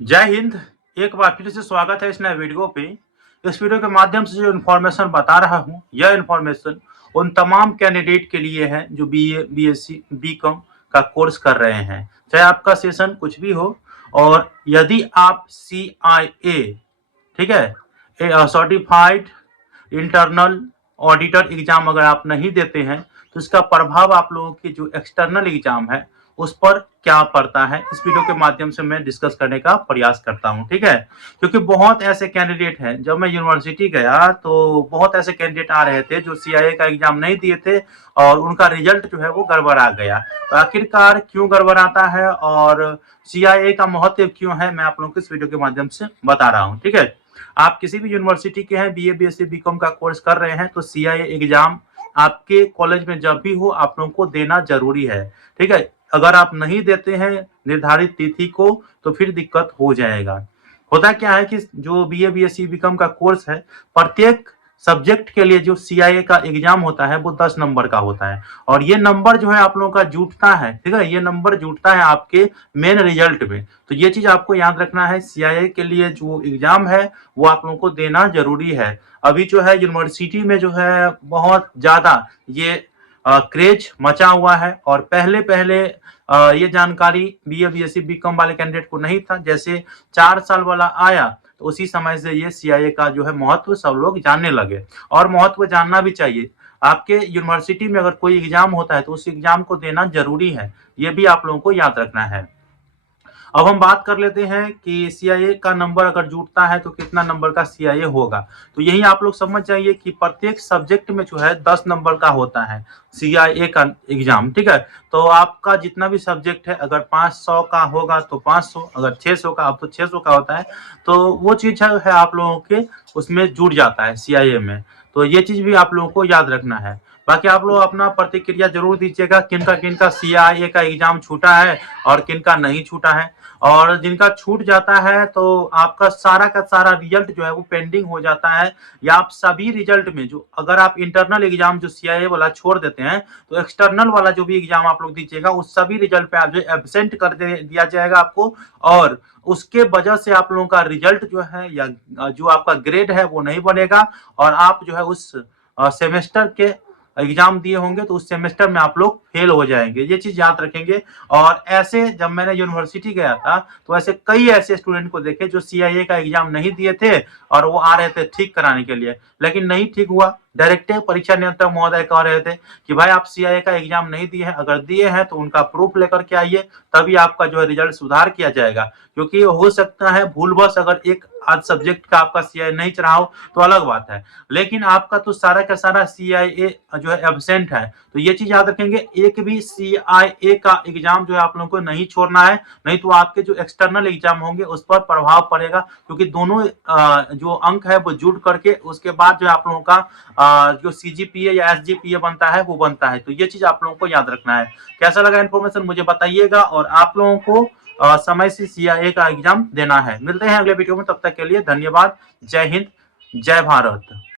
जय हिंद। एक बार फिर से स्वागत है इस नए वीडियो पे। इस वीडियो के माध्यम से जो इन्फॉर्मेशन बता रहा हूँ, यह इन्फॉर्मेशन उन तमाम कैंडिडेट के लिए है जो बीए, बीएससी, बीकॉम का कोर्स कर रहे हैं, चाहे आपका सेशन कुछ भी हो। और यदि आप CIA, ठीक है, सर्टिफाइड इंटरनल ऑडिटर एग्जाम अगर आप नहीं देते हैं तो इसका प्रभाव आप लोगों की जो एक्सटर्नल एग्जाम है उस पर क्या पड़ता है, इस वीडियो के माध्यम से मैं डिस्कस करने का प्रयास करता हूं। ठीक है, क्योंकि बहुत ऐसे कैंडिडेट हैं, जब मैं यूनिवर्सिटी गया तो बहुत ऐसे कैंडिडेट आ रहे थे जो CIA का एग्जाम नहीं दिए थे और उनका रिजल्ट जो है वो गड़बड़ा गया। तो आखिरकार क्यों गड़बड़ाता है और CIA का महत्व क्यों है, मैं आप लोगों को इस वीडियो के माध्यम से बता रहा हूँ। ठीक है, आप किसी भी यूनिवर्सिटी के हैं, BA, BSc, बीकॉम का कोर्स कर रहे हैं तो CIA एग्जाम आपके कॉलेज में जब भी हो आप लोगों को देना जरूरी है। ठीक है, अगर आप नहीं देते हैं निर्धारित तिथि को तो फिर दिक्कत हो जाएगा। होता क्या है कि जो BA, BSc, बीकॉम का कोर्स है, प्रत्येक सब्जेक्ट के लिए जो CIA का एग्जाम होता है वो 10 नंबर का होता है और ये नंबर जो है आप लोगों का जुटता है। ठीक है, ये नंबर जुटता है आपके मेन रिजल्ट में। तो ये चीज आपको याद रखना है, CIA के लिए जो एग्जाम है वो आप लोगों को देना जरूरी है। अभी जो है यूनिवर्सिटी में जो है बहुत ज्यादा ये क्रेज मचा हुआ है और पहले पहले ये जानकारी BA, BSc, बीकॉम वाले कैंडिडेट को नहीं था। जैसे 4 साल वाला आया तो उसी समय से ये CIA का जो है महत्व सब लोग जानने लगे और महत्व जानना भी चाहिए। आपके यूनिवर्सिटी में अगर कोई एग्जाम होता है तो उस एग्जाम को देना जरूरी है, ये भी आप लोगों को याद रखना है। अब हम बात कर लेते हैं कि CIA का नंबर अगर जुटता है तो कितना नंबर का CIA होगा। तो यही आप लोग समझ जाइए कि प्रत्येक सब्जेक्ट में जो है 10 नंबर का होता है CIA का एग्जाम। ठीक है, तो आपका जितना भी सब्जेक्ट है अगर 500 का होगा तो 500, अगर 600 का अब तो 600 का होता है, तो वो चीज है आप लोगों के उसमें जुड़ जाता है CIA में। तो ये चीज भी आप लोगों को याद रखना है। बाकी आप लोग अपना प्रतिक्रिया जरूर दीजिएगा, किनका किनका CIA का एग्जाम छूटा है और किनका नहीं छूटा है। और जिनका छूट जाता है तो आपका सारा का सारा रिजल्ट जो है वो पेंडिंग हो जाता है, या आप सभी रिजल्ट में जो अगर आप इंटरनल एग्जाम जो CIA वाला छोड़ देते हैं तो एक्सटर्नल वाला जो भी एग्जाम आप लोग दीजिएगा उस सभी रिजल्ट पे आप जो एब्सेंट कर दिया जाएगा आपको, और उसके वजह से आप लोगों का रिजल्ट जो है या जो आपका ग्रेड है वो नहीं बनेगा और आप जो है उस सेमेस्टर के एग्जाम दिए होंगे तो उस सेमेस्टर में आप लोग फेल हो जाएंगे। ये चीज याद रखेंगे। और ऐसे जब मैंने यूनिवर्सिटी गया था तो ऐसे कई ऐसे स्टूडेंट को देखे जो CIA का एग्जाम नहीं दिए थे और वो आ रहे थे ठीक कराने के लिए, लेकिन नहीं ठीक हुआ। डायरेक्टर परीक्षा नियंत्रक महोदय कह रहे थे कि भाई आप CIA का एग्जाम नहीं दिए हैं, अगर दिए हैं तो उनका प्रूफ लेकर के आइए, तभी आपका जो है रिजल्ट सुधार किया जाएगा। क्योंकि हो सकता है भूलवश अगर एक आध सब्जेक्ट का आपका CIA नहीं चढ़ा हो तो अलग बात है, लेकिन आपका तो सारा का सारा CIA जो है एब्सेंट है। तो ये चीज याद रखेंगे, एक भी CIA का एग्जाम जो है आप लोगों को नहीं छोड़ना है, नहीं तो आपके जो एक्सटर्नल एग्जाम होंगे उस पर प्रभाव पड़ेगा। क्योंकि दोनों जो अंक है वो जुड़ करके उसके बाद जो आप लोगों का जो CGPA या SGPA बनता है वो बनता है। तो ये चीज आप लोगों को याद रखना है। कैसा लगा इन्फॉर्मेशन मुझे बताइएगा, और आप लोगों को समय से CIA का एग्जाम देना है। मिलते हैं अगले वीडियो में, तब तक के लिए धन्यवाद। जय हिंद, जय भारत।